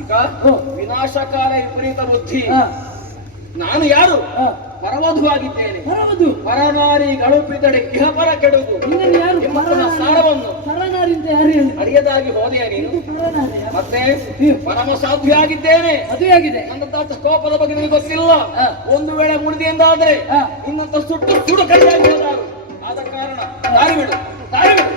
ಈಗ ವಿನಾಶಕಾಲ ವಿಪರೀತ ಬುದ್ಧಿ. ನಾನು ಯಾರು? ಪರವಧುವಾಗಿದ್ದೇನೆ. ಪರನಾರಿಗಳು ಪಿತಡೆ ಇಹಪರ ಕೆಡುವುದು. ಸಾರವನ್ನು ಅರಿಯದಾಗಿ ಹೋದೆಯ ನೀನು. ಮತ್ತೆ ಪರಮ ಸಾಧ್ವಿಯಾಗಿದ್ದೇನೆ. ನನ್ನ ಕೋಪದ ಬಗ್ಗೆ ನಿಮಗೆ ಗೊತ್ತಿಲ್ಲ. ಒಂದು ವೇಳೆ ಮುಡಿದೆ ಎಂದಾದ್ರೆ ಇನ್ನಂತ ಸುಟ್ಟು ಸುಡು ಕೈಯಾಗಿ ಹೋದಾರು. ಆದ ಕಾರಣ ದಾರಿ ಬಿಡು, ದಾರಿ ಬಿಡು.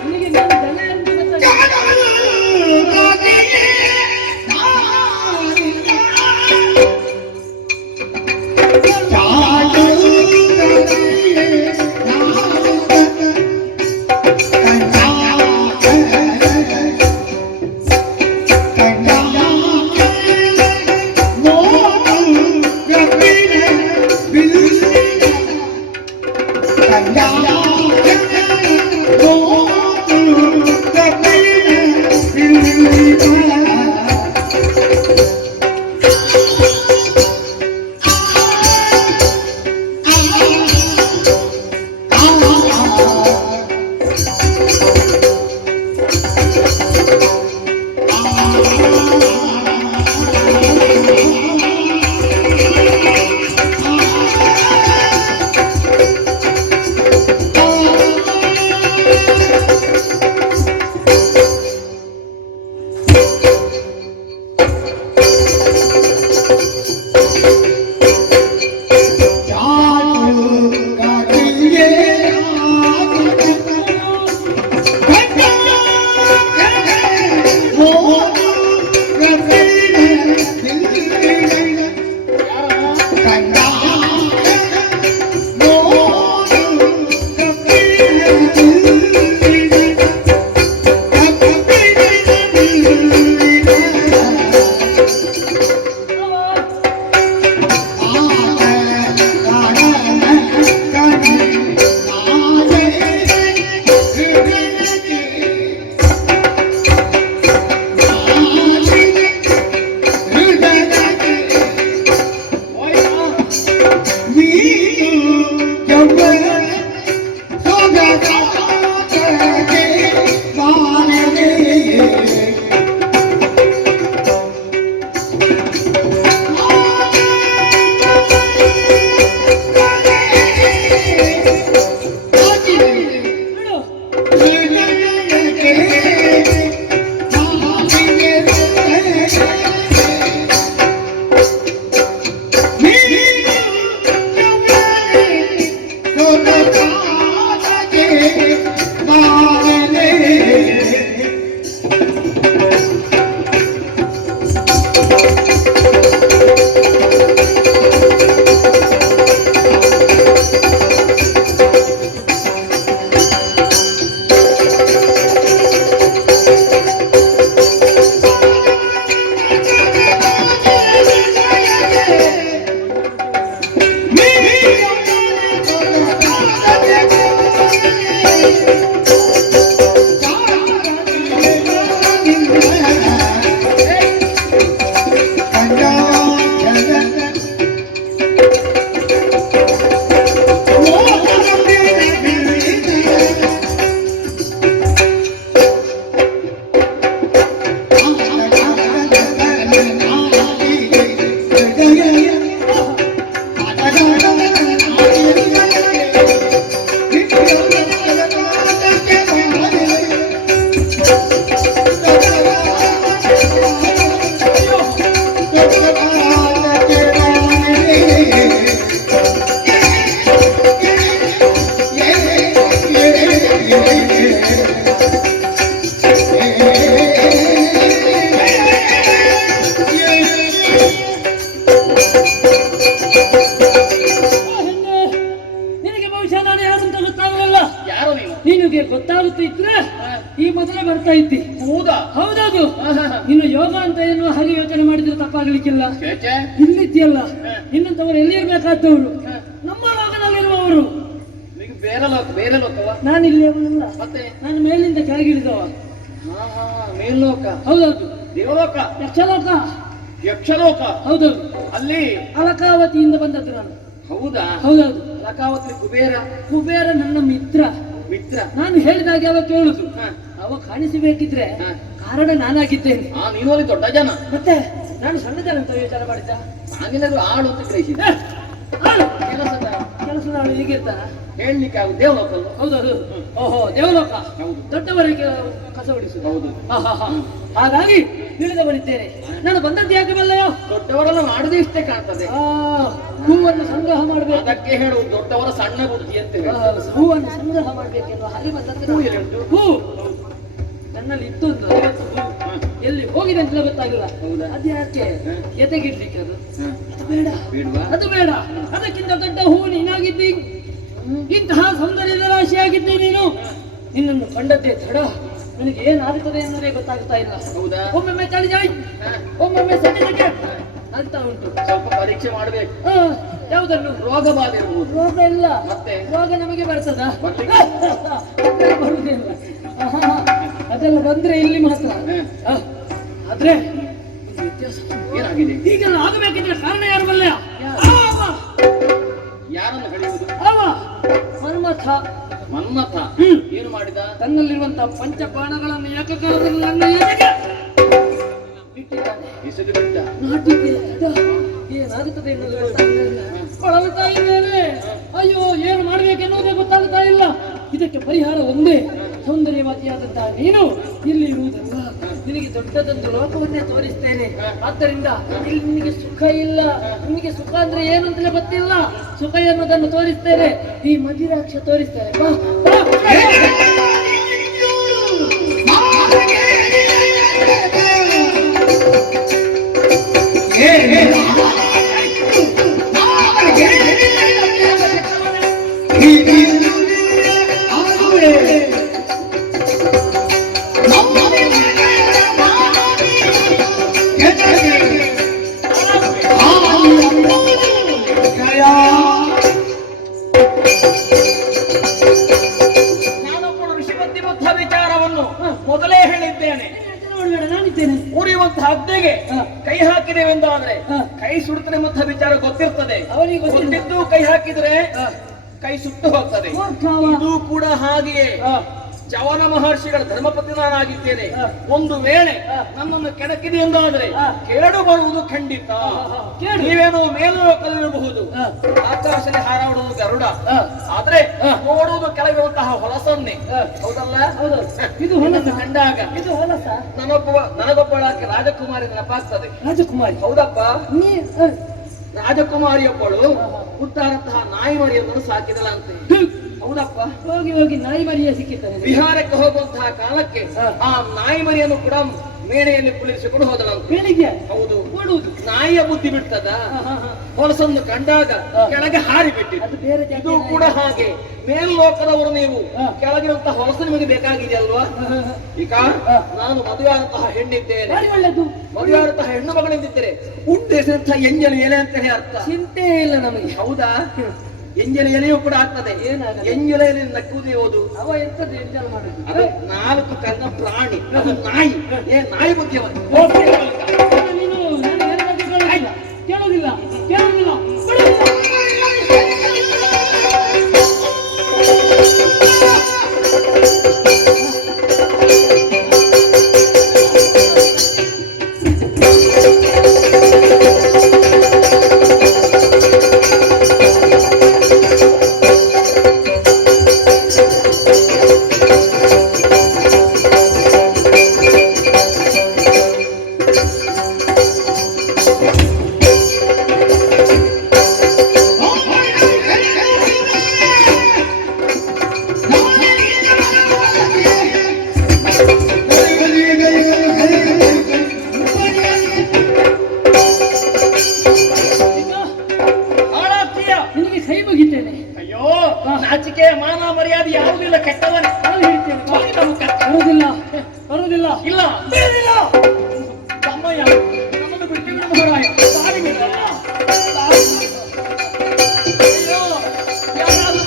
ನಿನಗೆ ಗೊತ್ತಾಗುತ್ತಿದ್ರೆ ಈ ಮೊದಲೇ ಬರ್ತಾ ಇದ್ದಿ. ಹೌದಾ? ಹೌದೌದು. ಇನ್ನು ಯೋಗ ಅಂತ ಎನ್ನುವ ಹಾಗೆ ಯೋಚನೆ ಮಾಡಿದ್ರೆ ತಪ್ಪಾಗ್ಲಿಕ್ಕಿಲ್ಲ. ಇಲ್ಲಿದ್ಯಲ್ಲ, ಇನ್ನಂತವರು ಎಲ್ಲಿರ್ಬೇಕಾದವರು ನಮ್ಮ ಲೋಕದಲ್ಲಿರುವವರು. ಬೇರೆ ಲೋಕವ? ನಾನು ಇಲ್ಲಿ ಅವನಲ್ಲ, ಮತ್ತೆ ನಾನು ಮೇಲಿಂದ ಕೆಳಗಿಳಿದವ. ಮೇಲ್ಲೋಕ? ಹೌದೌದು. ದೇವಲೋಕ? ಯಕ್ಷಲೋಕ. ಯಕ್ಷಲೋಕ? ಹೌದೌದು. ಅಲ್ಲಿ ಅಲಕಾವತಿಯಿಂದ ಬಂದದ್ದು ನಾನು. ಹೌದಾ? ಹೌದೌದು. ಅಲಕಾವತಿ ಕುಬೇರ? ಕುಬೇರ ನನ್ನ ಮಿತ್ರ. ಮಿತ್ರ? ನಾನು ಹೇಳಿದಾಗೆ ಅವ ಕೇಳುದು. ಅವ ಕಾಣಿಸಬೇಕಿದ್ರೆ ಕಾರಣ ನಾನಾಗಿದ್ದೇನೆ. ನೀನು ಅಲ್ಲಿ ದೊಡ್ಡ ಜನ, ಮತ್ತೆ ನಾನು ಸಣ್ಣ ಜನ ಅಂತ ವಿಚಾರ ಮಾಡಿದ್ದ. ನಾನೇನಾದ್ರು ಆಳು ಅಂತ ಗ್ರಹಿಸಿದ. ಕೆಲಸದ ಕೆಲಸದ ಆಳು ಹೀಗಿರ್ತಾನ ಹೇಳಲಿಕ್ಕೆ ಆಗುದು. ದೇವಲೋಕಲ್ಲ. ಹೌದೌದು. ಓಹೋ, ದೇವಲೋಕ. ಹೌದು. ದೊಡ್ಡವರಿಗೆ ಕಸ ಹೊಡಿಸುದು. ಹೌದು. ಹಾಗಾಗಿ ತಿಳಿದು ಬರುತ್ತೇನೆ. ನಾನು ಬಂದದ್ದು ಯಾಕೆ ಬಲ್ಲಯೋ? ದೊಡ್ಡವರೆಲ್ಲ ಮಾಡುದೇ ಇಷ್ಟೇ ಕಾಣ್ತದೆ. ಹೂವನ್ನು ಸಂಗ್ರಹ ಮಾಡಬೇಕು. ಅದಕ್ಕೆ ಹೇಳುವುದು ದೊಡ್ಡವರ ಸಣ್ಣ ಗುಡ್ತಿ ಅಂತ ಹೇಳಿ. ಹೂವನ್ನು ಸಂಗ್ರಹ ಮಾಡಬೇಕೆನ್ನುವ ಹಾಗೆ ಬಂದದ್ದು. ಹೂ ನನ್ನಲ್ಲಿ ಇತ್ತೊಂದು ಇವತ್ತು ಹೂ ಎಲ್ಲಿ ಹೋಗಿದೆ ಅಂತ ಗೊತ್ತಾಗಿಲ್ಲ. ಅದು ಯಾಕೆ ಎದೆಗಿಡ್ಲಿಕ್ಕೆ? ಅದು ಬೇಡ, ಅದು ಬೇಡ. ಅದಕ್ಕಿಂತ ದೊಡ್ಡ ಹೂ ನೀನಾಗಿದ್ದಿ. ಇಂತಹ ಸೌಂದರ್ಯದ ರಾಶಿಯಾಗಿದ್ದಿ ನೀನು. ನಿನ್ನನ್ನು ಕಂಡದ್ದೇ ತಡ. ನನಗೆ ಏನಾಗುತ್ತದೆ ಎನ್ನುವುದೇ ಗೊತ್ತಾಗ್ತಾ ಇಲ್ಲ. ಒಮ್ಮೊಮ್ಮೆ ಚಳಿಜಾಯ್, ಒಮ್ಮೊಮ್ಮೆ ಸೆಕೆ ಅಂತ ಉಂಟು. ಸ್ವಲ್ಪ ಪರೀಕ್ಷೆ ಮಾಡಬೇಕು. ಯಾವುದನ್ನು? ರೋಗ ಬಾಧೆ ಇರುವುದು. ರೋಗ ಇಲ್ಲ. ಮತ್ತೆ ರೋಗ ನಮಗೆ ಬರ್ತದ? ಬರುವುದಿಲ್ಲ. ಅದೆಲ್ಲ ಬಂದ್ರೆ ಇಲ್ಲಿ ಮಾತ್ರ. ಆದ್ರೆ ವ್ಯತ್ಯಾಸ ಏನಾಗಿದೆ? ಈಗೆಲ್ಲ ಆಗಬೇಕಿದ್ರೆ ಕಾರಣ ಯಾರು ಬಲ್ಲ? ಯಾರನ್ನು ಕಳೆಯುವುದು? ಅವ ಮನ್ಮಥ. ಮನ್ಮಥ ಏನು ಮಾಡಿದ? ತನ್ನಲ್ಲಿರುವಂತಹ ಪಂಚಬಾಣಗಳನ್ನು ಏಕಕಾಲದಲ್ಲಿ ನನ್ನ ಎದೆಗೆ ಬಿಟ್ಟಿದ್ದಾನೆ. ನಾಟಿದ್ದೆ. ಏನಾಗುತ್ತದೆ ಎನ್ನುವುದು ಗೊತ್ತಾಗಲಿಲ್ಲ. ಬಳಲ್ತಾ ಇದ್ದೇನೆ. ಅಯ್ಯೋ, ಏನು ಮಾಡಬೇಕೆನ್ನುವುದೇ ಗೊತ್ತಾಗ್ತಾ ಇಲ್ಲ. ಇದಕ್ಕೆ ಪರಿಹಾರ ಒಂದೇ. ಸೌಂದರ್ಯವಾದಿಯಾದಂತಹ ನೀನು ಇಲ್ಲಿ ಇರುವುದಲ್ಲ. ನಿನಗೆ ದೊಡ್ಡದೊಂದು ಲೋಕವನ್ನೇ ತೋರಿಸ್ತೇನೆ. ಆದ್ದರಿಂದ ಇಲ್ಲಿ ನಿನಗೆ ಸುಖ ಇಲ್ಲ. ನಿನಗೆ ಸುಖ ಅಂದ್ರೆ ಏನು ಅಂತಲೇ ಗೊತ್ತಿಲ್ಲ. ಸುಖ ಎನ್ನುವುದನ್ನು ತೋರಿಸ್ತೇನೆ. ಈ ಮದಿರಾಕ್ಷ ತೋರಿಸ್ತೇನೆ. ಬಾ, ಮೊದಲೇ ಹೇಳಿದ್ದೇನೆ. ಉರಿಯುವಂತಹ ಅಗ್ನಿಗೆ ಕೈ ಹಾಕಿದೇವೆಂದಾದ್ರೆ ಕೈ ಸುಡುತ್ತದೆ ಮತ್ತು ವಿಚಾರ ಗೊತ್ತಿರ್ತದೆ. ಗೊತ್ತಿದ್ದು ಕೈ ಹಾಕಿದ್ರೆ ಕೈ ಸುಟ್ಟು ಹೋಗ್ತದೆ. ಇದು ಕೂಡ ಹಾಗೆಯೇ. ಚವನ ಮಹರ್ಷಿಗಳ ಧರ್ಮಪತಿ ನಾನಾಗಿದ್ದೇನೆ. ಒಂದು ವೇಳೆ ನನ್ನನ್ನು ಕೆಣಕಿದೆ ಎಂದಾದ್ರೆ ಕೇಡು ಬರುವುದು ಖಂಡಿತ. ನೀವೇನೋ ಮೇಲೋಕಲಿರಬಹುದು, ಆಕಾಶದಲ್ಲಿ ಹಾರಾಡುವುದು ಗರುಡ, ಆದ್ರೆ ನೋಡುವುದು ಕೆಳಗಿರುವಂತಹ ಹೊಲಸನ್ನೇ. ಹೌದಲ್ಲ? ಇದು ಹೊಲಸ ಕಂಡಾಗ ಇದು ಹೊಲಸ. ನನಗೊಬ್ಬಳಕ್ಕೆ ರಾಜಕುಮಾರಿ ನೆನಪಾಗ್ತದೆ. ರಾಜಕುಮಾರಿ? ಹೌದಪ್ಪ. ರಾಜಕುಮಾರಿಯೊಬ್ಬಳು ಹುಟ್ಟಾರಂತಹ ನಾಯಿ ಮರಿಯೊಂದನ್ನು ಸಾಕಿದಲ್ಲ ಅಂತ. ಹೌದಪ್ಪ. ಹೋಗಿ ಹೋಗಿ ನಾಯಿ ಮರಿಯ ಸಿಕ್ಕಿದ್ದಾನೆ. ಬಿಹಾರಕ್ಕೆ ಹೋಗುವಂತಹ ಕಾಲಕ್ಕೆ ಆ ನಾಯಿ ಮರಿಯನ್ನು ಕೂಡ ಮೇಣೆಯಲ್ಲಿ ಕುಳಿಸಿಕೊಂಡು ಹೋದಳಂತ. ಮೇಣಿಗೆ? ಹೌದು. ಮಾಡುವುದು ನಾಯಿಯ ಬುದ್ಧಿ ಬಿಡ್ತದ? ಹೊಲಸನ್ನು ಕಂಡಾಗ ಕೆಳಗೆ ಹಾರಿ ಬಿಟ್ಟಿದ್ದು. ಇದು ಕೂಡ ಹಾಗೆ. ಮೇಲ್ಲೋಕದವರು ನೀವು, ಕೆಳಗಿರುವಂತಹ ಹೊಲಸು ನಿಮಗೆ ಬೇಕಾಗಿದೆ ಅಲ್ವಾ? ಈಗ ನಾನು ಮದುವೆಯಾದಂತಹ ಹೆಣ್ಣಿದ್ದೇನೆ. ಮದುವೆ ಆದಂತಹ ಹೆಣ್ಣು ಮಗಳಿದ್ದರೆ ಉದ್ದೇಶಿಸಿದಂತಹ ಎಂಜಲು ಎಲೆ ಅಂತಲೇ ಅರ್ಥ. ಚಿಂತೆ ಇಲ್ಲ ನಮಗೆ. ಹೌದಾ? ಎಂಜಲ ಎಲೆಯೂ ಕೂಡ ಆಗ್ತದೆ. ಎಂಜಲ ಎಲೆ ನಕ್ಕುವುದೇ ಓದು. ಅವ ಎಂತದ್ದು ಎಂಜಲ್ ಮಾಡುದು? ಅದು 4 ಕಣ್ಣ ಪ್ರಾಣಿ. ಅದು ನಾಯಿ. ನಾಯಿ ಬುದ್ಧಿ ನೀನು ಕೇಳುವುದಿಲ್ಲ, ಕೇಳುವುದಿಲ್ಲ. ನಾಚಿಕೆ ಮಾನ ಮರ್ಯಾದೆ ಯಾವುದಿಲ್ಲ. ಕೆಟ್ಟವನೇ ಬರುವುದಿಲ್ಲ, ಬರುವುದಿಲ್ಲ. ಇಲ್ಲ ತಮ್ಮಯ್ಯ, ನಮ್ಮನ್ನು ಬಿಟ್ಟು ಬಿಡು ಮಹಾರಾಯ. ಅಯ್ಯೋ, ಯಾರಾದರೂ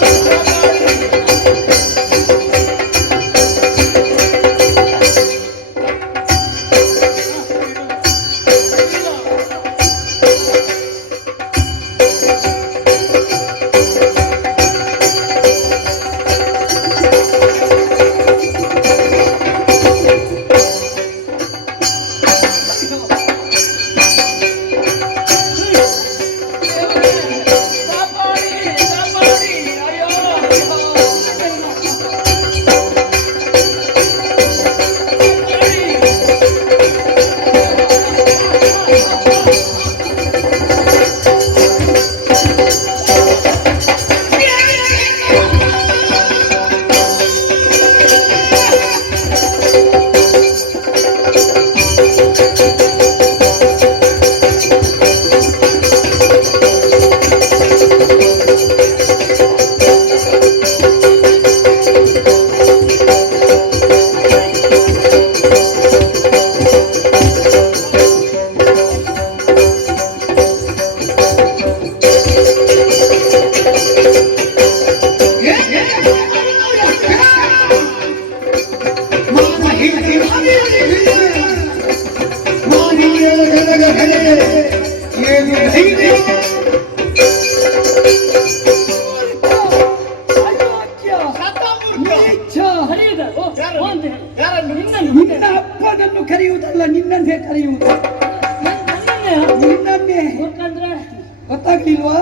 ಗೊತ್ತಿಲ್ವಾ?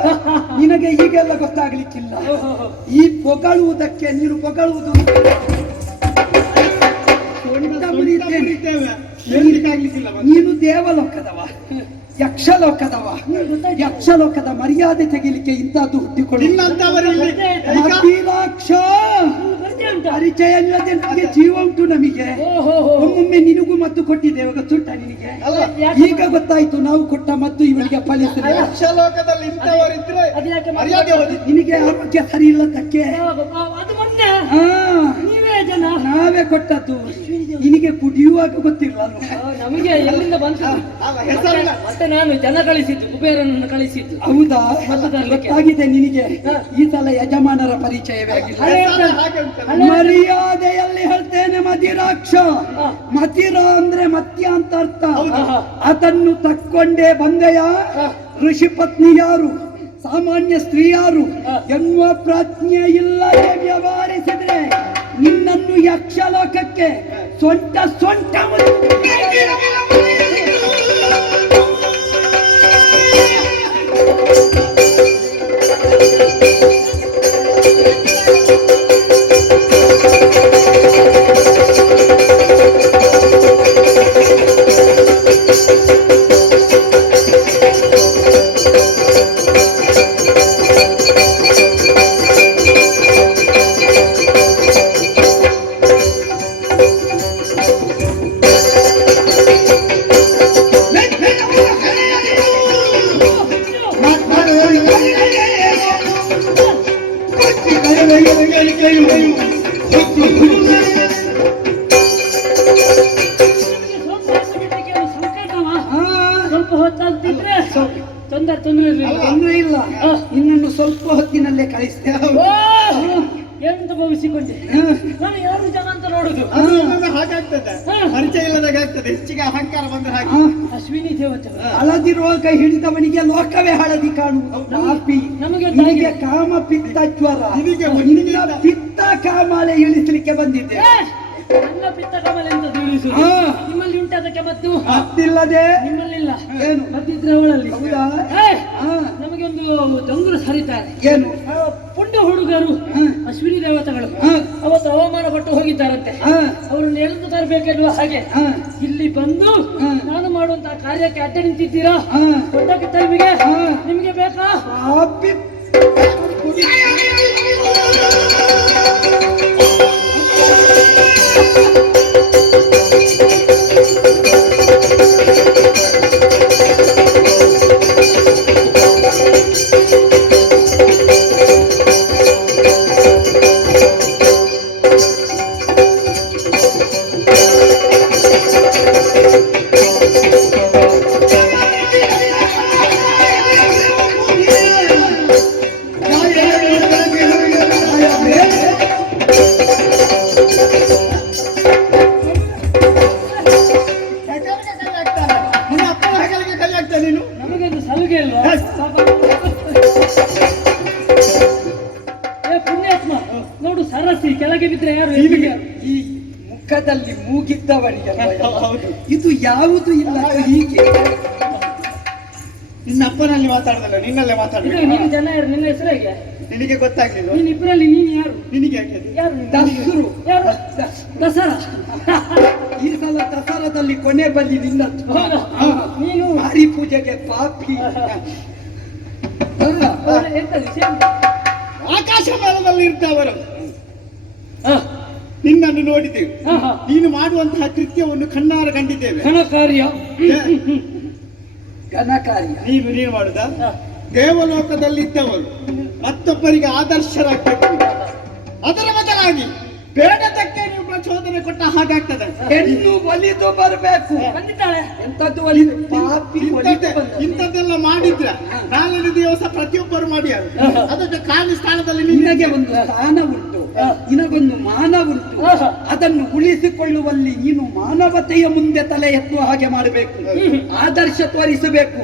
ನಿನಗೆ ಈಗೆಲ್ಲ ಗೊತ್ತಾಗ್ಲಿಕ್ಕಿಲ್ಲ. ಈ ಪೊಗಳುವುದಕ್ಕೆ ನೀನು ಪೊಗಳುವುದು ನೀನು ದೇವಲೋಕದವ, ಯಕ್ಷಲೋಕದ ಮರ್ಯಾದೆ ತೆಗಿಲಿಕ್ಕೆ ಇಂಥದ್ದು ಹುಟ್ಟಿಕೊಳ್ಳುವರಾಕ್ಷ ಪರಿಚಯ ಇಲ್ಲದೆ ನಮಗೆ ಜೀವ ಉಂಟು. ನಮಗೆ ಒಮ್ಮೊಮ್ಮೆ ನಿನಗೂ ಮದ್ದು ಕೊಟ್ಟಿದ್ದೇವೆ, ಗೊತ್ತುಂಟ ನಿನಗೆ? ಈಗ ಗೊತ್ತಾಯ್ತು ನಾವು ಕೊಟ್ಟ ಮದ್ದು ಇವಳಿಗೆ ಫಲಿಸಿದೆ. ನಿನಗೆ ಆರೋಗ್ಯ ಸರಿ ಇಲ್ಲದಕ್ಕೆ ನಾವೇ ಕೊಟ್ಟದ್ದು. ನಿನಗೆ ಕುಡಿಯುವಾಗ ಗೊತ್ತಿಲ್ಲ ನಮಗೆ ಎಲ್ಲಿಂದ ಬಂತು ಮತ್ತೆ ನಾನು ಜನ ಕಳಿಸಿದ್ದು, ಕುಬೇರನನ್ನು ಕಳಿಸಿದ್ದು. ಹೌದಾ? ಗೊತ್ತಾಗಿದೆ ನಿನಗೆ. ಈ ಸಲ ಯಜಮಾನರ ಪರಿಚಯವೇ ಆಗಿಲ್ಲ. ಮರ್ಯಾದೆಯಲ್ಲಿ ಹೇಳ್ತೇನೆ, ಮದಿರಾಕ್ಷ. ಮತಿರ ಅಂದ್ರೆ ಮತ್ಯ ಅಂತ ಅರ್ಥ. ಅದನ್ನು ತಕ್ಕೊಂಡೇ ಬಂದೆಯ. ಋಷಿ ಪತ್ನಿ ಯಾರು, ಸಾಮಾನ್ಯ ಸ್ತ್ರೀ ಯಾರು ಎನ್ನುವ ಪ್ರಜ್ಞೆ ಇಲ್ಲದೆ ವ್ಯವಹರಿಸಿದ್ರೆ ನಿನ್ನನ್ನು ಯಕ್ಷಲೋಕಕ್ಕೆ ಸೊಂಟ ತೊಂದರೆ ಇಲ್ಲ. ಇನ್ನೊಂದು ಸ್ವಲ್ಪ ಹೊತ್ತಿನಲ್ಲೇ ಕಳಿಸ್ತೇವೆ. ಎಂತ ಭವಿಸಿಕೊಂಡೆ ನಾನು ಯಾರು ಜನ ಅಂತ ನೋಡುದು. ಹಾಗಾಗ್ತದೆ, ಪರಿಚಯ ಇಲ್ಲದಾಗ ಆಗ್ತದೆ. ಹೆಚ್ಚಿಗೆ ಅಹಂಕಾರ ಬಂದ್ರೆ ಹಾಗೆ. ಅಶ್ವಿನಿ ದೇವತೆ ಹಳದಿರುವ ಕೈ ಹಿಡಿದವನಿಗೆ ಲೋಕವೇ ಹಳದಿ ಕಾಣುವುದು. ನಮಗೆ ಕಾಮ ಪಿತ್ತ ಜ್ವರ, ಪಿತ್ತ ಕಾಮಾಲೆ ಇಳಿಸಲಿಕ್ಕೆ ಬಂದಿದ್ದೆ. ನನ್ನ ಪಿತ್ತ ಕಾಮಾಲೆ ಅಂತ ತಿಳಿಸುದು. ನಿಮ್ಮಲ್ಲಿ ಉಂಟು ಅದಕ್ಕೆ ಮದ್ದು? ಮದ್ದಿಲ್ಲದೆ ನಿಮ್ಮಲ್ಲಿಲ್ಲ. ಏನು ಮದ್ದಿದ್ರೆ ಅವಳಲ್ಲಿ. ಹೌದಾ? ನಮಗೆ ಒಂದು ದೊಂಗರು ಸರಿತಾರೆ. ಏನು? ಪುಂಡ ಹುಡುಗರು ಅಶ್ವಿನಿ ದೇವತೆಗಳು ಅವತ್ತು ಅವಮಾನ ಪಟ್ಟು ಹೋಗಿದ್ದಾರಂತೆ. ಅವರನ್ನು ಎಳೆದು ತರಬೇಕೆನ್ನುವ ಹಾಗೆ ಇಲ್ಲಿ ಬಂದು ನಾನು ಮಾಡುವಂತಹ ಕಾರ್ಯಕ್ಕೆ ಅಡ್ಡ ನಿಂತಿದ್ದೀರಾ? ದೊಡ್ಡಕ್ಕೆ ನಿಮಗೆ ಬೇಕಾ? ನಮಗೊಂದು ಸಲುಗೆ ಅಲ್ವಾ? ಪುಣ್ಯಾತ್ಮ ನೋಡು, ಸರಸಿ ಕೆಳಗೆ ಬಿದ್ರೆ ಯಾರು? ಈ ಮುಖದಲ್ಲಿ ಮೂಗಿದ್ದವನಿಗೆ ಇದು ಯಾವುದು ಇಲ್ಲ. ಹೀಗೆ ನಿನ್ನ ಅಪ್ಪನಲ್ಲಿ ಮಾತಾಡದಲ್ಲ, ನಿನ್ನಲ್ಲೇ ಮಾತಾಡ. ನೀನು ಜನ ಯಾರು? ನಿನ್ನ ಹೆಸರು ಹೇಗೆ? ನಿನಗೆ ಗೊತ್ತಾಗ್ಲಿಲ್ಲ. ನೀನ್ ಇಬ್ಬರಲ್ಲಿ ನೀನು ಯಾರು? ನಿನಗೆ ಯಾರು? ದಸರು. ಯಾರು? ದಸರಾ. ಈ ಸಲ ದಸರಾದಲ್ಲಿ ಕೊನೆ ಬಲ್ಲಿ ನಿನ್ನದ್ದು. ನೀನು ಭಾರಿ ಪೂಜೆಗೆ ಪಾಪಿ. ಎಂತ ವಿಷಯ? ಆಕಾಶ ಮಾನದಲ್ಲಿ ಇರ್ತವರು ನಿನ್ನನ್ನು ನೋಡಿದ್ದೇವೆ. ನೀನು ಮಾಡುವಂತಹ ಕೃತ್ಯವನ್ನು ಕಣ್ಣಾರ ಕಂಡಿದ್ದೇವೆ. ಘನಕಾರ್ಯ ನೀನು ಮಾಡುದ ದೇವಲೋಕದಲ್ಲಿದ್ದವರು ಮತ್ತೊಬ್ಬರಿಗೆ ಆದರ್ಶರಾಗಬೇಕು. ಅದರ ಬದಲಾಗಿ ಬೇಡದಕ್ಕೆ ನೀವು ಪ್ರಚೋದನೆ ಕೊಟ್ಟ ಹಾಗಾಗ್ತದೆ. ಹೆಣ್ಣು ಒಲಿದು ಬರಬೇಕು. ಎಂತದ್ದು ಒಲಿದು? ಪಾಪಿ ಇಂಥದ್ದೆಲ್ಲ ಮಾಡಿದ್ರ ನಾಳಿನ ದಿವಸ ಪ್ರತಿಯೊಬ್ಬರು ಮಾಡ್ಯಾರು. ಅದಕ್ಕೆ ಖಾಲಿ ಸ್ಥಾನದಲ್ಲಿ ನಿನಗೆ ಒಂದು ಸ್ಥಾನ ಉಂಟು, ನಿನಗೊಂದು ಮಾನ ಉಂಟು. ಅದನ್ನು ಉಳಿಸಿಕೊಳ್ಳುವಲ್ಲಿ ನೀನು ಮಾನವತೆಯ ಮುಂದೆ ತಲೆ ಎತ್ತುವ ಹಾಗೆ ಮಾಡಬೇಕು, ಆದರ್ಶ ತೋರಿಸಬೇಕು.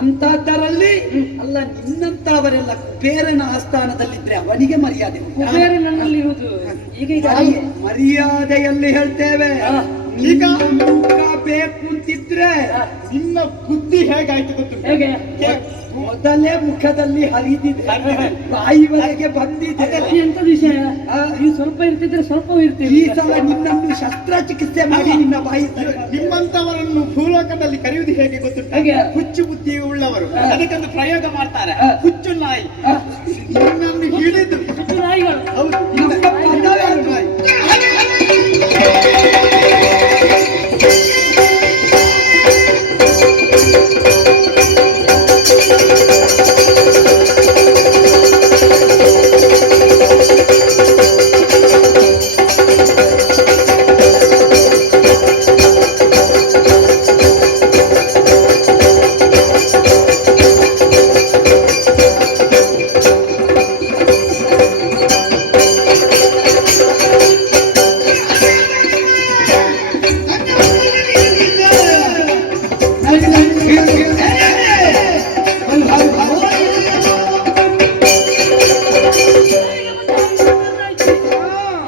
ಅಂತಹದ್ದರಲ್ಲಿ ಅಲ್ಲ, ನಿನ್ನಂತವರೆಲ್ಲ ಕುಬೇರನ ಆಸ್ಥಾನದಲ್ಲಿದ್ರೆ ಅವನಿಗೆ ಮರ್ಯಾದೆ. ಕುಬೇರನಲ್ಲಿ ಇರುವುದು ಈಗ ಮರ್ಯಾದೆಯಲ್ಲಿ ಹೇಳ್ತೇವೆ. ಈಗ ಮುಖ ಬೇಕು ಅಂತಿದ್ರೆ ನಿನ್ನ ಬುದ್ಧಿ ಹೇಗಾಯ್ತು ಗೊತ್ತು? ಹೇಗೆ ಮೊದಲೇ ಮುಖದಲ್ಲಿ ಹರಿದಿದೆ, ಬಾಯಿವರೆಗೆ ಬಂದಿದೆ. ಎಂತ ವಿಷಯ? ನೀವು ಸ್ವಲ್ಪ ಇರ್ತಿದ್ರೆ ಸ್ವಲ್ಪ ಇರ್ತೀರಿ. ಈ ಸಲ ನಿನ್ನನ್ನು ಶಸ್ತ್ರಚಿಕಿತ್ಸೆ ಮಾಡಿ ನಿನ್ನ ಬಾಯಿ ನಿಮ್ಮಂತವರನ್ನು ಭೂಲೋಕದಲ್ಲಿ ಕರೆಯುವುದು ಹೇಗೆ ಗೊತ್ತು? ಹೇಗೆ? ಹುಚ್ಚು ಬುದ್ಧಿ ಉಳ್ಳವರು ಅದಕ್ಕೊಂದು ಪ್ರಯೋಗ ಮಾಡ್ತಾರೆ. ಹುಚ್ಚು ನಾಯಿ ನಿನ್ನನ್ನು ಹಿಡಿದು ಹುಚ್ಚು ನಾಯಿಗಳು. ಹೌದು, ನಮ್ಮ ಪದವೇ ಅದು. ನಾಯಿ.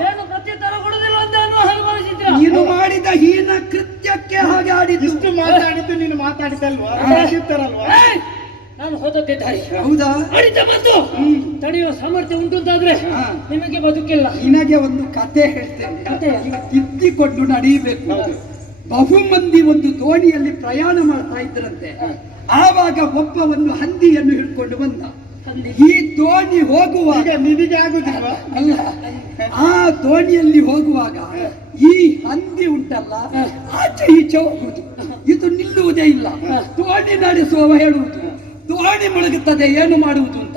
ಏನು ಪ್ರತ್ಯುತ್ತರ ಕೊಡುದಿಲ್ಲ ಅಂತ ಅನ್ನೋ ಹಾಗೆ ಭಾವಿಸಿದ್ರಾ? ನೀನು ಮಾಡಿದ ಹೀನ ಕೃತ್ಯಕ್ಕೆ ಹಾಗೆ ಆಡಿದ್ದು. ಇಷ್ಟು ಮಾತಾಡಿದ್ದು ನೀನು ಮಾತಾಡಿದಲ್ವಾ? ಪ್ರತ್ಯುತ್ತರಲ್ವಾ? ಏಯ್! ನಾನು ಹೋದದ್ದೇ ದಾರಿ. ಹೌದಾ? ಅಡಿತ ಬಂತು ತಡೆಯುವ ಸಾಮರ್ಥ್ಯ ಉಂಟು ಅಂತಾದ್ರೆ ಹಾ. ನಿಮಗೆ ಬದುಕಿಲ್ಲ. ನಿನಗೆ ಒಂದು ಕತೆ ಹೇಳ್ತೇನೆ, ಕಥೆಯ? ತಿದ್ದಿಕೊಂಡು ನಡೆಯಬೇಕು. ಬಹುಮಂದಿ ಒಂದು ದೋಣಿಯಲ್ಲಿ ಪ್ರಯಾಣ ಮಾಡ್ತಾ ಇದ್ರಂತೆ. ಆವಾಗ ಒಬ್ಬವನ್ನು ಹಂದಿಯನ್ನು ಹಿಡ್ಕೊಂಡು ಬಂದ. ಹಂದಿ? ಈ ದೋಣಿ ಹೋಗುವಾಗ ಈಗ ನಿನಗೆ ಆಗುದಿಲ್ವಾ? ಅಲ್ಲ, ಆ ದೋಣಿಯಲ್ಲಿ ಹೋಗುವಾಗ ಈ ಹಂದಿ ಉಂಟಲ್ಲ, ಆಚೆ ಈಚೆ ಹೋಗುವುದು, ಇದು ನಿಲ್ಲುವುದೇ ಇಲ್ಲ. ದೋಣಿ ನಡೆಸುವವ ಹೇಳುವುದು, ದೋಣಿ ಮುಳುಗುತ್ತದೆ, ಏನು ಮಾಡುವುದು ಅಂತ.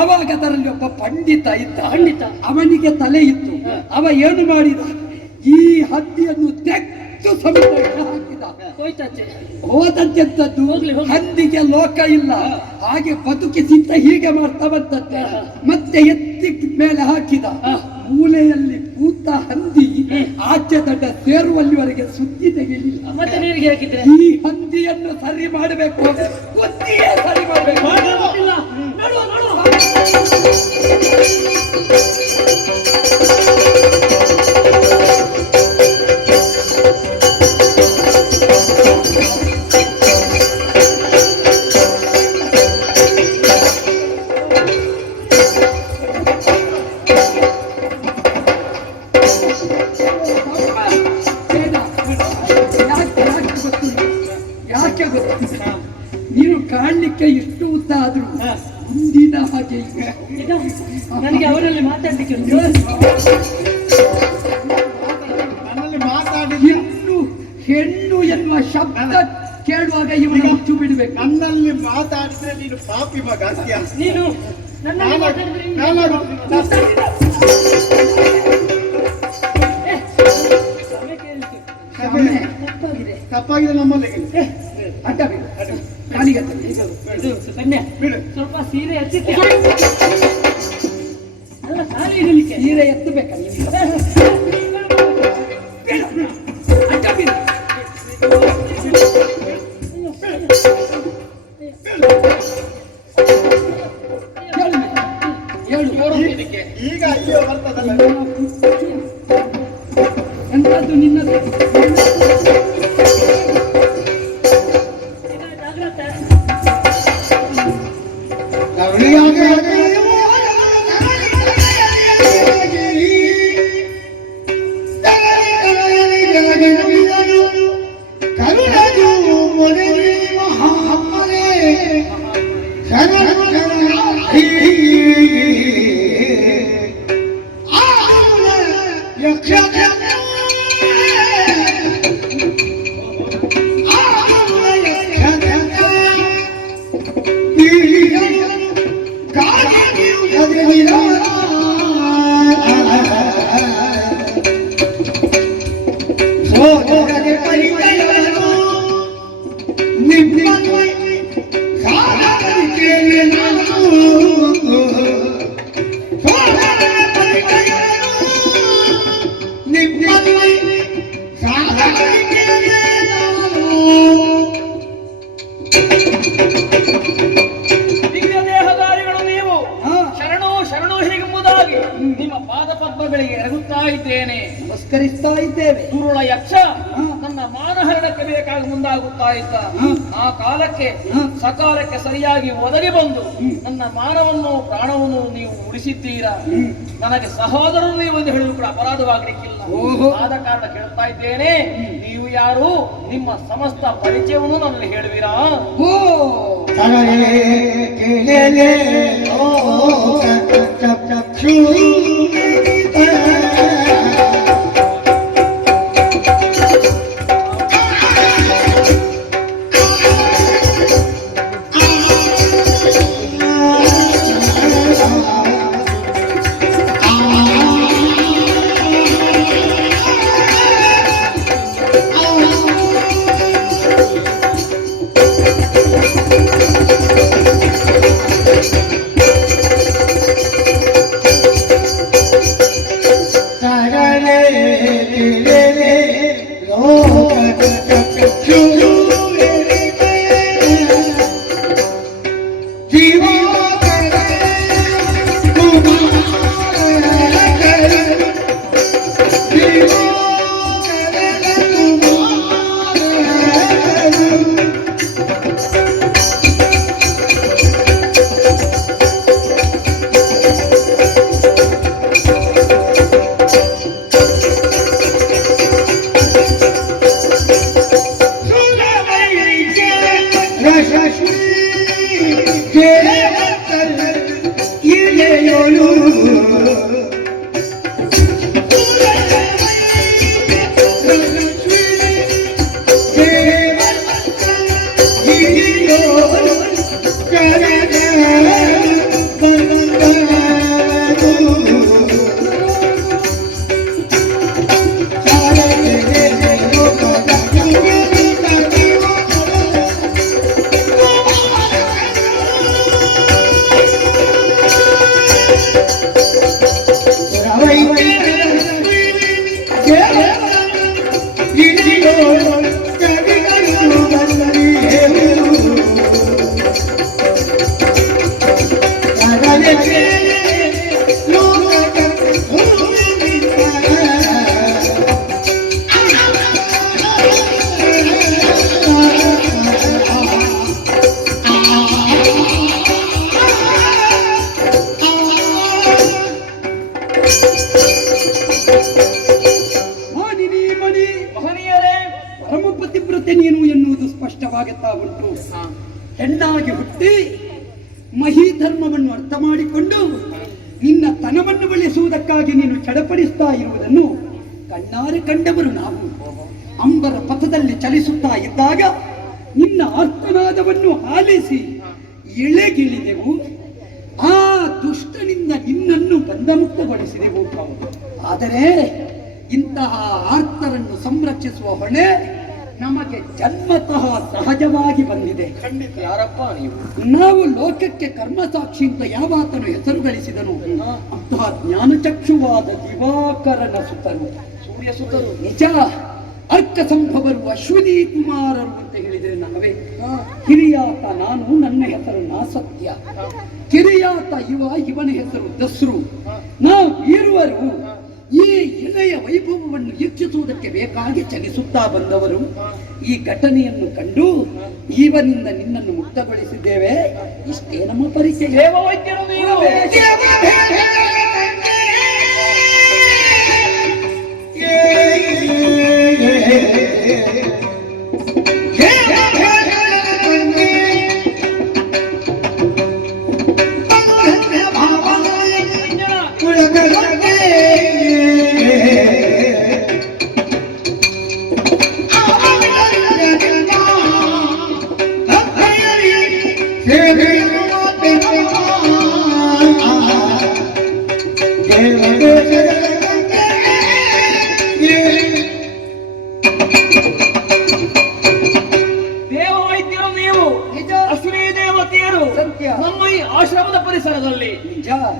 ಆವಾಗ ಅದರಲ್ಲಿ ಒಬ್ಬ ಪಂಡಿತ ಇದ್ದ. ಪಂಡಿತ? ಅವನಿಗೆ ತಲೆ ಇತ್ತು. ಅವ ಏನು ಮಾಡಿದ, ಈ ಹಂದಿಯನ್ನು ತೆಗೆದು ಸಮುದ್ರಕ್ಕೆ ಹಾಕಿದ. ಹೋಯ್ತಾಚೆ. ಹೋದಂತೆಂತದ್ದು, ಹೋಗ್ಲಿ, ಹೋಗ್ಲಿ. ಹಂದಿಗೆ ಲೋಕ ಇಲ್ಲ, ಹಾಗೆ ಬದುಕಿಸಿದ್ದ ಹೀಗೆ ಮಾಡ್ತಾ ಬಂದದ್ದೆ. ಮತ್ತೆ ಎತ್ತಿ ಮೇಲೆ ಹಾಕಿದ. ಮೂಲೆಯಲ್ಲಿ ಕೂತ ಹಂದಿ ಆಚೆ ದಡ್ಡ ಸೇರುವಲ್ಲಿವರೆಗೆ ಸುದ್ದಿ ತೆಗೆಯಲಿಲ್ಲ. ಮತ್ತೆ ನೀರಿಗೆ ಹಾಕಿದ್ರೆ ಈ ಹಂದಿಯನ್ನು ಸರಿ ಮಾಡಬೇಕು, ಬುದ್ಧಿಯೇ ಸರಿ ಮಾಡಬೇಕು. ಗೊತ್ತಿಲ್ಲ. ನೋಡುವ ನೋಡುವ. ಯಾಕೆ ಗೊತ್ತಿಲ್ಲ, ನೀನು ಕಾಣ್ಲಿಕ್ಕೆ ಎಷ್ಟು ಉದ್ದ ಆದ್ರೂ ಮುಂದಿನ ಹಾಗೆ ಇಲ್ಲ. ಈಗ ನನಗೆ ಅವರಲ್ಲಿ ಮಾತಾಡ್ಲಿಕ್ಕೆ ಉಂಟು. ನನ್ನಲ್ಲಿ ಮಾತಾಡಿ ಹೆಣ್ಣು ಹೆಣ್ಣು ಎನ್ನುವ ಶಬ್ದ ಕೇಳುವಾಗ ಇವನು ಹುಚ್ಚು ಬಿಡಬೇಕು. ನನ್ನಲ್ಲಿ ಮಾತಾಡಿದ್ರೆ ನೀನು ಪಾಪಿ ಮಗ ಅತ್ಯ. ನೀನು ನನ್ನಲ್ಲಿ ಮಾತಾಡಿದ್ರೆ ನೀನು ಸಮಯ ಕೇಳಿತು. ಸಮಯ ತಪ್ಪಾಗಿದೆ. ತಪ್ಪಾಗಿದೆ ನಮ್ಮಲ್ಲಿ. ಅಡ್ಡ ಬಿಡು, ಕಾಲಿಗೆ ತಗೋ. ಇದು ಕನ್ಯಾ ಬಿಡು. ಸ್ವಲ್ಪ ಸೀರೆ ಹಚ್ಚಿದ್ದೆ ಅಲ್ಲ, ಸಾರಿ ಇಡಲಿಕ್ಕೆ ಸೀರೆ ಎತ್ತಬೇಕಾ ನೀವು? ಬಿಡು, ಬಿಡು. ಅಡ್ಡ ಬಿಡು. ಹೇಳು, ಹೇಳು. ಈಗ ಅಯ್ಯೋ ಬರ್ತದಲ್ಲ. ಎಂತದ್ದು ನಿನ್ನದು? ಜಾಗ್ರತೆ. ದಿವ್ಯ ದೇಹಧಾರಿಗಳು ನೀವು. ಶರಣು ಶರಣು ಹೀಗೆಂಬುದಾಗಿ ನಿಮ್ಮ ಪಾದ ಪದ್ಮಗಳಿಗೆ ಎರಗುತ್ತಾ ಇದ್ದೇನೆ. ನಮಸ್ಕರಿಸ್ತಾ ಇದ್ದೇವೆ. ದುರುಳ ಯಕ್ಷ ಪಡೆಯಬೇಕಾಗಿ ಮುಂದಾಗುತ್ತಾ ಇದ್ದ ಆ ಕಾಲಕ್ಕೆ ಸಕಾಲಕ್ಕೆ ಸರಿಯಾಗಿ ಒದಗಿ ಬಂದು ನನ್ನ ಮಾನವನ್ನು ಪ್ರಾಣವನ್ನು ನೀವು ಉಳಿಸಿದ್ದೀರಾ. ನನಗೆ ಸಹೋದರರು ನೀವು ಎಂದು ಹೇಳಿದ್ರು ಕೂಡ ಅಪರಾಧವಾಗಲಿಕ್ಕಿಲ್ಲ. ಆದ ಕಾರಣ ಕೇಳ್ತಾ ಇದ್ದೇನೆ, ನೀವು ಯಾರು, ನಿಮ್ಮ ಸಮಸ್ತ ಪರಿಚಯವನ್ನು ನನಗೆ ಹೇಳುವಿರಾ? ನೀನು ಎನ್ನುವುದು ಸ್ಪಷ್ಟವಾಗುತ್ತಾ ಉಂಟು. ಹೆಣ್ಣಾಗಿ ಹುಟ್ಟಿ ಮಹಿ ಧರ್ಮವನ್ನು ಅರ್ಥ ಮಾಡಿಕೊಂಡು ನಿನ್ನ ತನವನ್ನು ಬೆಳೆಸುವುದಕ್ಕಾಗಿ ನೀನು ಚಡಪಡಿಸ್ತಾ ಇರುವುದನ್ನು ಕಣ್ಣಾರೆ ಕಂಡವರು ನಾವು. ಅಂಬರ ಪಥದಲ್ಲಿ ಚಲಿಸುತ್ತಾ ಇದ್ದಾಗ ನಿನ್ನ ಆರ್ತನಾದವನ್ನು ಆಲಿಸಿ ಎಳೆಗಿಳಿದೆವು. ಆ ದುಷ್ಟನಿಂದ ನಿನ್ನನ್ನು ಬಂಧಮುಕ್ತಗೊಳಿಸಿದೆವು. ಆದರೆ ಇಂತಹ ಆರ್ತರನ್ನು ಸಂರಕ್ಷಿಸುವ ಹೊಣೆ ನಮಗೆ ಜನ್ಮತಃ ಸಹಜವಾಗಿ ಬಂದಿದೆ. ಖಂಡಿತ. ಯಾರಪ್ಪ ನೀವು? ನಾವು ಲೋಕಕ್ಕೆ ಕರ್ಮಸಾಕ್ಷಿ ಅಂತ ಯಾವಾತನು ಹೆಸರು ಗಳಿಸಿದನು ಅಂತಹ ಜ್ಞಾನಚಕ್ಷುವಾದ ದಿವಾಕರನ ಸುತನು, ಸೂರ್ಯ ಸುತರು. ನಿಜ. ಅರ್ಕ ಸಂಭವರು ಅಶ್ವಿನಿ ಕುಮಾರರು ಅಂತ ಹೇಳಿದರೆ ನಾವೇ. ಹಿರಿಯಾತ ನಾನು, ನನ್ನ ಹೆಸರು ನಾಸತ್ಯ. ಕಿರಿಯಾತ ಇವನ ಹೆಸರು ದಸ್ರು. ನಾವು ಇರುವರು ಈ ಎಳೆಯ ವೈಭವವನ್ನು ವೀಕ್ಷಿಸುವುದಕ್ಕೆ ಬೇಕಾಗಿ ಚಲಿಸುತ್ತಾ ಬಂದವರು. ಈ ಘಟನೆಯನ್ನು ಕಂಡು ಇವನಿಂದ ನಿನ್ನನ್ನು ಮುಕ್ತಗೊಳಿಸಿದ್ದೇವೆ. ಇಷ್ಟೇ ನಮ್ಮ ಪರಿಚಯ. ದೇವವೈದ್ಯರು ನೀವು.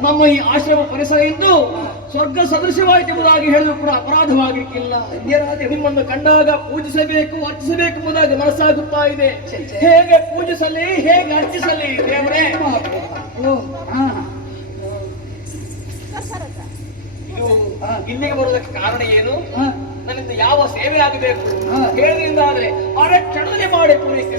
ನಮ್ಮ ಈ ಆಶ್ರಮ ಪರಿಸರ ಇಂದು ಸ್ವರ್ಗ ಸದೃಶವಾಯಿತೆಂಬುದಾಗಿ ಹೇಳಿದ್ರು ಕೂಡ ಅಪರಾಧವಾಗಲಿಕ್ಕಿಲ್ಲ. ನಿಮ್ಮನ್ನು ಕಂಡಾಗ ಪೂಜಿಸಬೇಕು, ಅರ್ಚಿಸಬೇಕು ಎಂಬುದಾಗಿ ಮನಸ್ಸಾಗುತ್ತಾ ಇದೆ. ಹೇಗೆ ಪೂಜಿಸಲಿ, ಹೇಗೆ ಅರ್ಚಿಸಲಿ ದೇವರೇ? ಇಲ್ಲಿಗೆ ಬರುವುದಕ್ಕೆ ಕಾರಣ ಏನು? ನನ್ನಿಂದ ಯಾವ ಸೇವೆ ಆಗಬೇಕು ಹೇಳಿದ್ರಿಂದ ಆದ್ರೆ ಅರ ಕ್ಷಣದಲ್ಲಿ ಮಾಡಿ ಪೂರೈಕೆ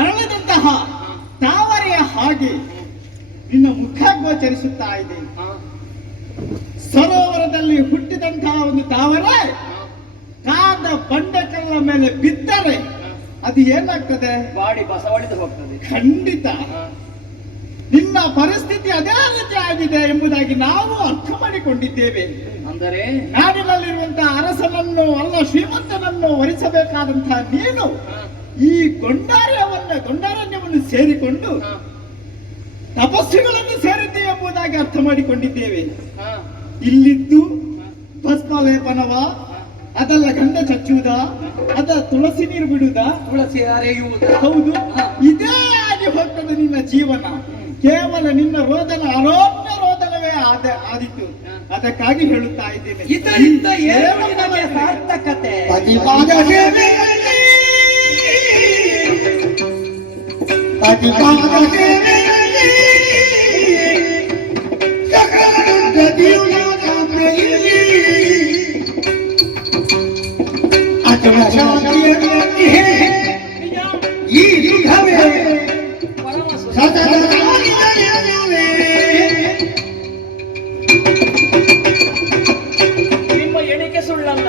ಅರಳದಂತಹ ತಾವರೆಯ ಹಾಗೆ ನಿನ್ನ ಮುಖ ಗೋಚರಿಸುತ್ತಾ ಇದೆ. ಸರೋವರದಲ್ಲಿ ಹುಟ್ಟಿದಂತಹ ಒಂದು ತಾವರೆ ಕಾದ ಬಂಡೆಕಲ್ಲ ಮೇಲೆ ಬಿದ್ದರೆ ಅದು ಏನಾಗ್ತದೆ? ಬಾಡಿ ಬಸವಳಿದು ಹೋಗ್ತದೆ. ಖಂಡಿತ ನಿನ್ನ ಪರಿಸ್ಥಿತಿ ಅದೇ ರೀತಿ ಆಗಿದೆ ಎಂಬುದಾಗಿ ನಾವು ಅರ್ಥ ಮಾಡಿಕೊಂಡಿದ್ದೇವೆ. ಅಂದರೆ ನಾಡಿನಲ್ಲಿರುವಂತಹ ಅರಸನನ್ನು ಅಲ್ಲ ಶ್ರೀಮಂತನನ್ನು ವರಿಸಬೇಕಾದಂತಹ ನೀನು ಈ ಗೊಂಡಾರಣ್ಯವನ್ನು ಸೇರಿಕೊಂಡು ತಪಸ್ಸುಗಳನ್ನು ಸೇರಿದ್ದೆ ಎಂಬುದಾಗಿ ಅರ್ಥ ಮಾಡಿಕೊಂಡಿದ್ದೇವೆ. ಇಲ್ಲಿದ್ದು ಭಸ್ಮಲೇಪನವ, ಅದೆಲ್ಲ ಗಂಧ ಚಚ್ಚುವುದ, ಅದ ತುಳಸಿ ನೀರು ಬಿಡುವುದ, ತುಳಸಿ ಅರೆಯುವುದ, ಹೌದು ಇದೇ ಆಗಿ ಹೋಗ್ತದೆ ನಿನ್ನ ಜೀವನ. ಕೇವಲ ನಿನ್ನ ರೋದನ ಅರೋಗ್ಯ ರೋದನವೇ ಆದಿತ್ತು. ಅದಕ್ಕಾಗಿ ಹೇಳುತ್ತಾ ಇದ್ದೇನೆ, ಇದರಿಂದ ಏನು ನಿನಗೆ ಸಾರ್ಥಕತೆ? ಈ ಸುಖವೇ ನಿಮ್ಮ ಎಣಿಕೆ ಸುಳ್ಳಲ್ಲ.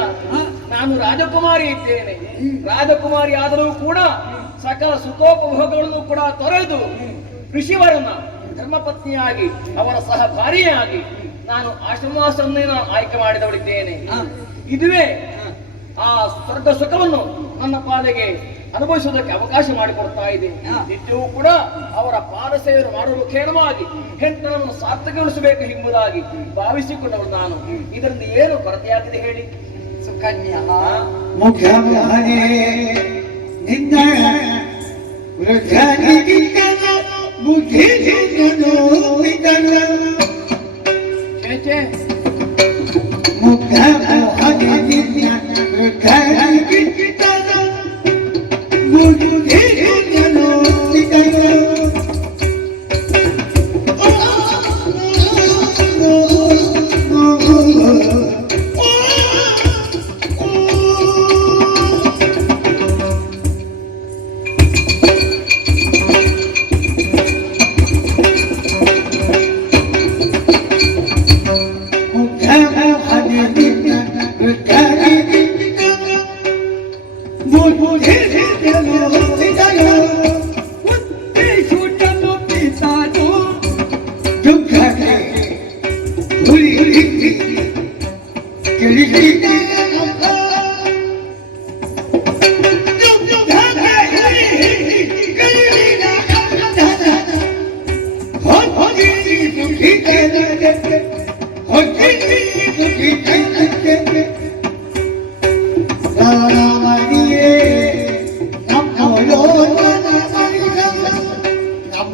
ನಾನು ರಾಜಕುಮಾರಿ ಇದ್ದೇನೆ. ರಾಜಕುಮಾರಿ ಆದರೂ ಕೂಡ ಸಕಲ ಸುಖೋಪಭೋಗಗಳನ್ನು ಕೂಡ ತೊರೆದು ಋಷಿವರನ್ನ ಧರ್ಮಪತ್ನಿಯಾಗಿ ಅವರ ಸಹಭಾರಿಯಾಗಿ ನಾನು ಆಶ್ರಮಾಸನ್ನ ಆಯ್ಕೆ ಮಾಡಿದವಳಿದ್ದೇನೆ. ಇದುವೇ ಆ ಸ್ವರ್ಗ ಸುಖವನ್ನು ನನ್ನ ಪಾಲಿಗೆ ಅನುಭವಿಸುವುದಕ್ಕೆ ಅವಕಾಶ ಮಾಡಿಕೊಡ್ತಾ ಇದೆ. ನಿತ್ಯವೂ ಕೂಡ ಅವರ ಪಾದ ಸೇವೆಯನ್ನು ಮಾಡುವ ಮುಖೇನವಾಗಿ ಹೆಂಡನನ್ನು ಸಾರ್ಥಕಗೊಳಿಸಬೇಕು ಎಂಬುದಾಗಿ ಭಾವಿಸಿಕೊಂಡವರು ನಾನು. ಇದರಿಂದ ಏನು ಕೊರತೆಯಾಗಿದೆ ಹೇಳಿ? ಸುಕನ್ಯಾ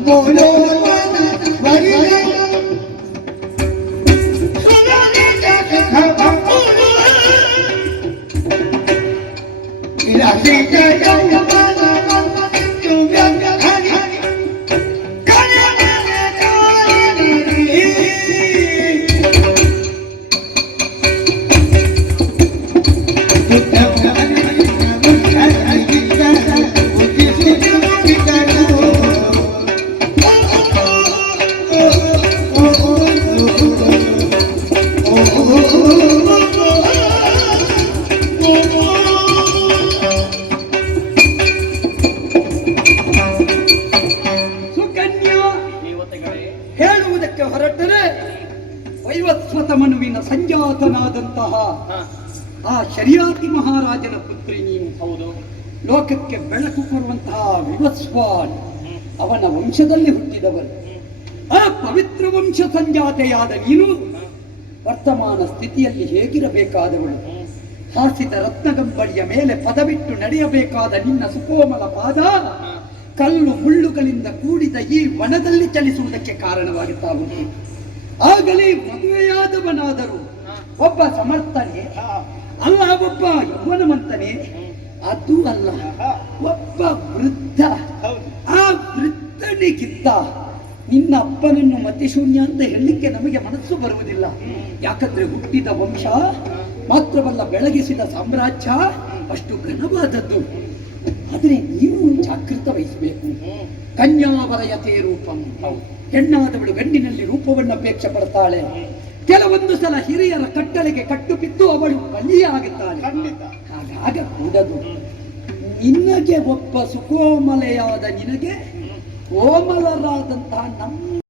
Boy, ಮಹಾರಾಜನಾದಂತಹ ಹ, ಆ ಶರಿಯಾತಿ ಮಹಾರಾಜನ ಪುತ್ರಿ ನೀನು. ಹೌದು. ಲೋಕಕ್ಕೆ ಬೆಳಕು ಕೊಡುವಂತಹ ವಿವಸ್ವಾನ್ ಅವನ ವಂಶದಲ್ಲಿ ಹುಟ್ಟಿದವರು. ಆ ಪವಿತ್ರ ವಂಶ ಸಂಜಾತೆಯಾದ ನೀನು ವರ್ತಮಾನ ಸ್ಥಿತಿಯಲ್ಲಿ ಹೇಗಿರಬೇಕಾದವಳು? ಹಾಸಿದ ರತ್ನಗಂಬಳಿಯ ಮೇಲೆ ಪದವಿಟ್ಟು ನಡೆಯಬೇಕಾದ ನಿನ್ನ ಸುಕೋಮಲ ಪಾದ ಕಲ್ಲು ಮುಳ್ಳುಗಳಿಂದ ಕೂಡಿದ ಈ ವನದಲ್ಲಿ ಚಲಿಸುವುದಕ್ಕೆ ಕಾರಣವಾಗುತ್ತಾ ಉಂಟು. ಆಗಲೇ ಮದುವೆಯಾದವನಾದರೂ ಒಬ್ಬ ಸಮರ್ಥನೆ ಅಲ್ಲ, ಒಬ್ಬ ಯೌವನವಂತನೇ ಅದು ಅಲ್ಲ, ಒಬ್ಬ ವೃದ್ಧ. ಆ ವೃದ್ಧನಿಗಿದ್ದ ನಿನ್ನ ಅಪ್ಪನನ್ನು ಮತಿಶೂನ್ಯ ಅಂತ ಹೇಳಲಿಕ್ಕೆ ನಮಗೆ ಮನಸ್ಸು ಬರುವುದಿಲ್ಲ. ಯಾಕಂದ್ರೆ ಹುಟ್ಟಿದ ವಂಶ ಮಾತ್ರವಲ್ಲ, ಬೆಳಗಿಸಿದ ಸಾಮ್ರಾಜ್ಯ ಅಷ್ಟು ಘನವಾದದ್ದು. ಆದರೆ ನೀವು ಜಾಗೃತ ವಹಿಸಬೇಕು. ಕನ್ಯಾವರಯತೆ ರೂಪಂ, ಹೆಣ್ಣಾದವಳು ಗಂಡಿನಲ್ಲಿ ರೂಪವನ್ನು ಅಪೇಕ್ಷೆ ಪಡ್ತಾಳೆ. ಕೆಲವೊಂದು ಸಲ ಹಿರಿಯರ ಕಟ್ಟಳೆಗೆ ಕಟ್ಟು ಬಿದ್ದು ಅವಳು ಬಲಿಯಾಗುತ್ತಾಳೆ. ಹಾಗಾಗ ಕೂಡದು. ನಿನಗೆ ಒಬ್ಬ ಸುಕೋಮಲೆಯಾದ ನಿನಗೆ ಕೋಮಲರಾದಂತಹ ನಮ್ಮ